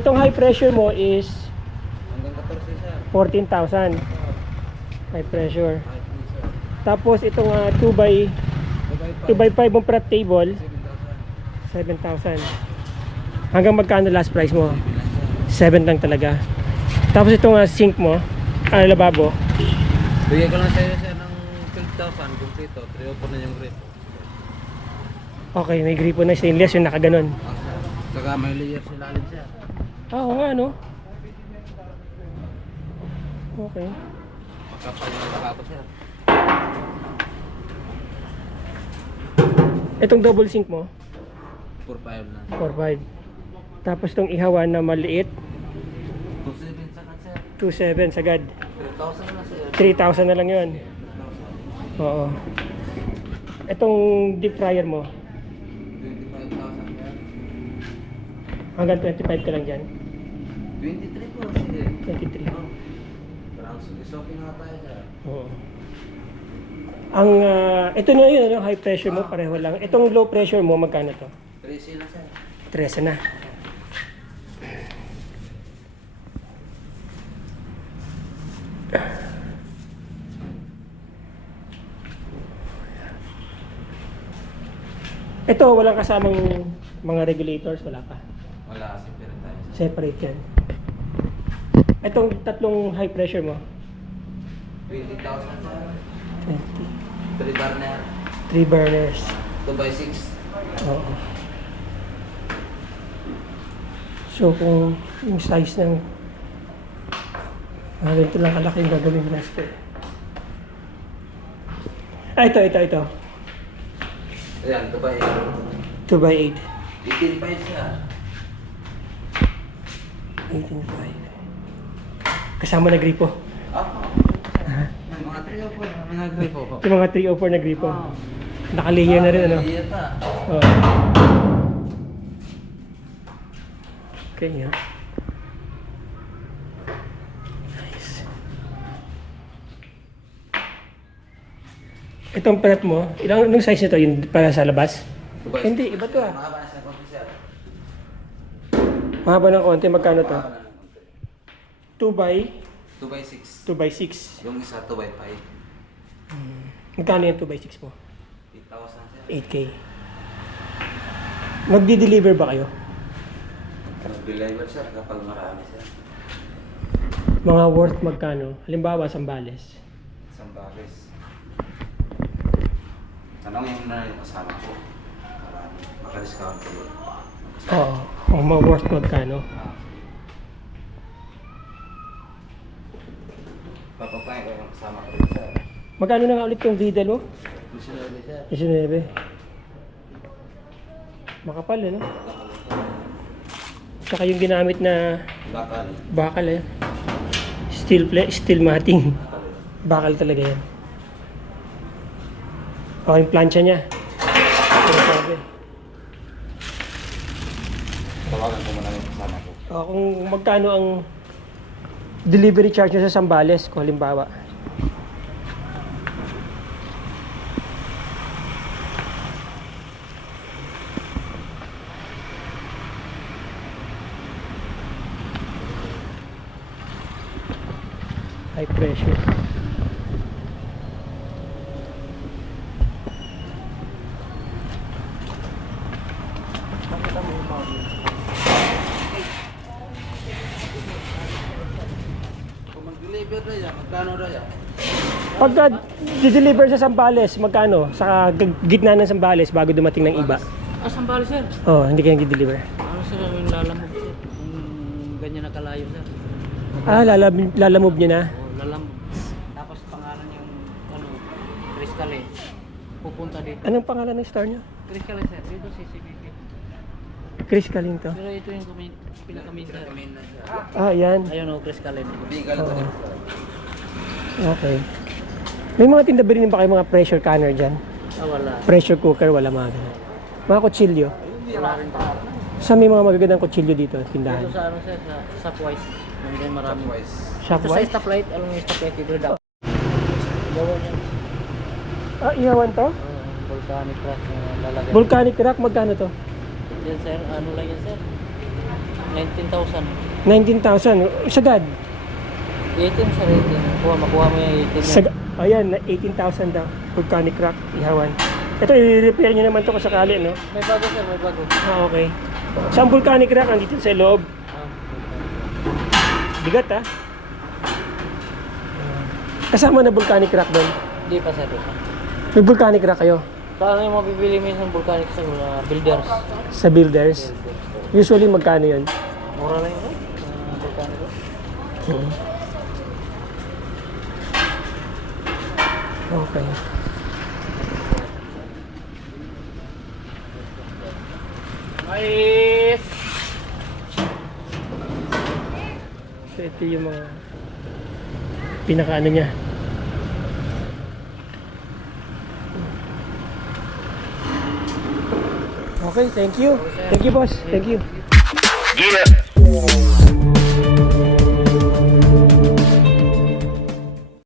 itong high pressure mo is 14,000 14 high pressure tapos itong 2x 2x5 mong prep table 7,000 hanggang magkano last price mo 7 lang talaga tapos itong uh, sink mo ano lababo bigyan ko lang sa Okay, may po na yung stainless yung nakaganon. Saka may layer sila alin siya. Oo oh, nga, no? Okay. Itong double sink mo? 4-5 na. 4-5. Tapos itong ihawa na maliit? 2-7 sagad. 3,000 na sa'yo. 3,000 na lang yun. Oo. Itong deep fryer mo? 25,000 na. Hanggang 25 ka lang dyan. 23 po sige. 23. Oh. Brown so okay nga tayo Oo. Ang uh, ito na yun, yung ano, high pressure mo ah. pareho lang. Itong low pressure mo magkano to? 13 na sir. 13 na. Ito, walang kasamang mga regulators, wala pa? Wala, separate tayo. Separate yan. Itong tatlong high pressure mo. 20,000 sa 20. 3 burner. 3 burners. 2 by 6. Oo. So kung yung size ng ah, ito lang kalaki yung gagawin next eh. Ah, ito, ito, ito. Ayan, 2 by 8. 2 by 8. 18 by 18 by kasama okay. uh -huh. -4, na gripo. Ah. Mga 304 na gripo. mga 304 na gripo. Oh. Nakalihiya uh, na rin ano. Oh. Okay, yeah. Nice. Itong pallet mo, ilang nung size nito yung para sa labas? Bas, okay. Hindi, eh, iba to ah. Mahaba na sa konti siya. Mahaba na konti, magkano to? Mahaba na. 2 by 6. 2 by 6 2 by 6 yung isa 2 by 5 hmm. magkano yung 2 by 6 po? 8,000 8K magdi deliver ba kayo? magdi deliver sir kapag marami sir mga worth magkano? halimbawa sa sambales. sambales tanong yung na yung kasama ko maka-discount ko yun Oo, oh, oh, oh ma-worth magkano? Ah. papapain ko yung Magkano na nga ulit yung Vidal mo? 19 sir 19 Makapal eh no? Saka yung ginamit na Bakal Bakal eh Steel play, steel mating Bakal talaga yan O yung plancha niya Tawagan ko mo na yung ko O kung magkano ang delivery charge sa Sambales ko halimbawa high pressure deliver raya? Magkano raya? Pagka deliver sa Sambales, magkano? Sa gitna ng Sambales bago dumating ng iba. Ah, Sambales yan? Oo, oh, hindi hindi kayang deliver. Ano sir, yung lalamog siya? Kung ganyan na kalayo sir. Ah, lalamove lala lalamob niya na? Oo, oh, Tapos pangalan yung ano, Crystal eh. Pupunta dito. Anong pangalan ng star niya? Crystal eh sir, dito si CBP. Chris Kalinto. Pero ito yung pinakamintar. Ah, yan. Ayun o, Chris Kalinto. Oh. Okay. May mga tindahan din rin ba kayo mga pressure canner diyan? Ah, oh, wala. Pressure cooker, wala mga ganun. Mga kutsilyo? Wala rin pa. Saan so, may mga magagandang kutsilyo dito at tindahan? Dito sa ano na sa Shopwise. Mayroon marami. Shopwise? Shopwise? Ito so, sa Stoplight, alam mo yung Stoplight dito oh. daw. Ah, iyawan to? Ah, volcanic rock. Uh, volcanic rock, magkano to? yan sir, ano lang yan sir? 19,000 19,000, dad. 18 sir, 18, Kuha, makuha mo yung 18 Sag yan. Ayan, 18,000 daw, volcanic rock, ihawan Ito, i-repair nyo naman ito kasakali, no? May bago sir, may bago Ah, oh, okay Sa so, volcanic rock, nandito sa loob Bigat ha? Kasama na volcanic rock doon? Hindi pa sa sir, may volcanic rock kayo? Saan yung mabibili minsan volcanic mm sa -hmm. uh, builders? Sa builders? Usually magkano yun? Mura lang yun. Okay. okay. Nice! Sa ito yung mga pinakaano niya. Okay, thank you. Awesome. Thank you, boss. Yeah. Thank you. Gina.